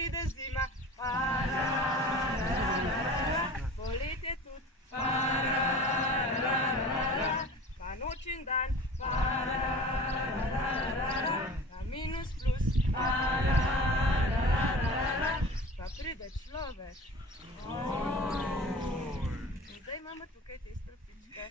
pride zima, poletje tudi, pa noč in dan, pa minus plus, pa pride človek. In zdaj imamo tukaj te stropičke.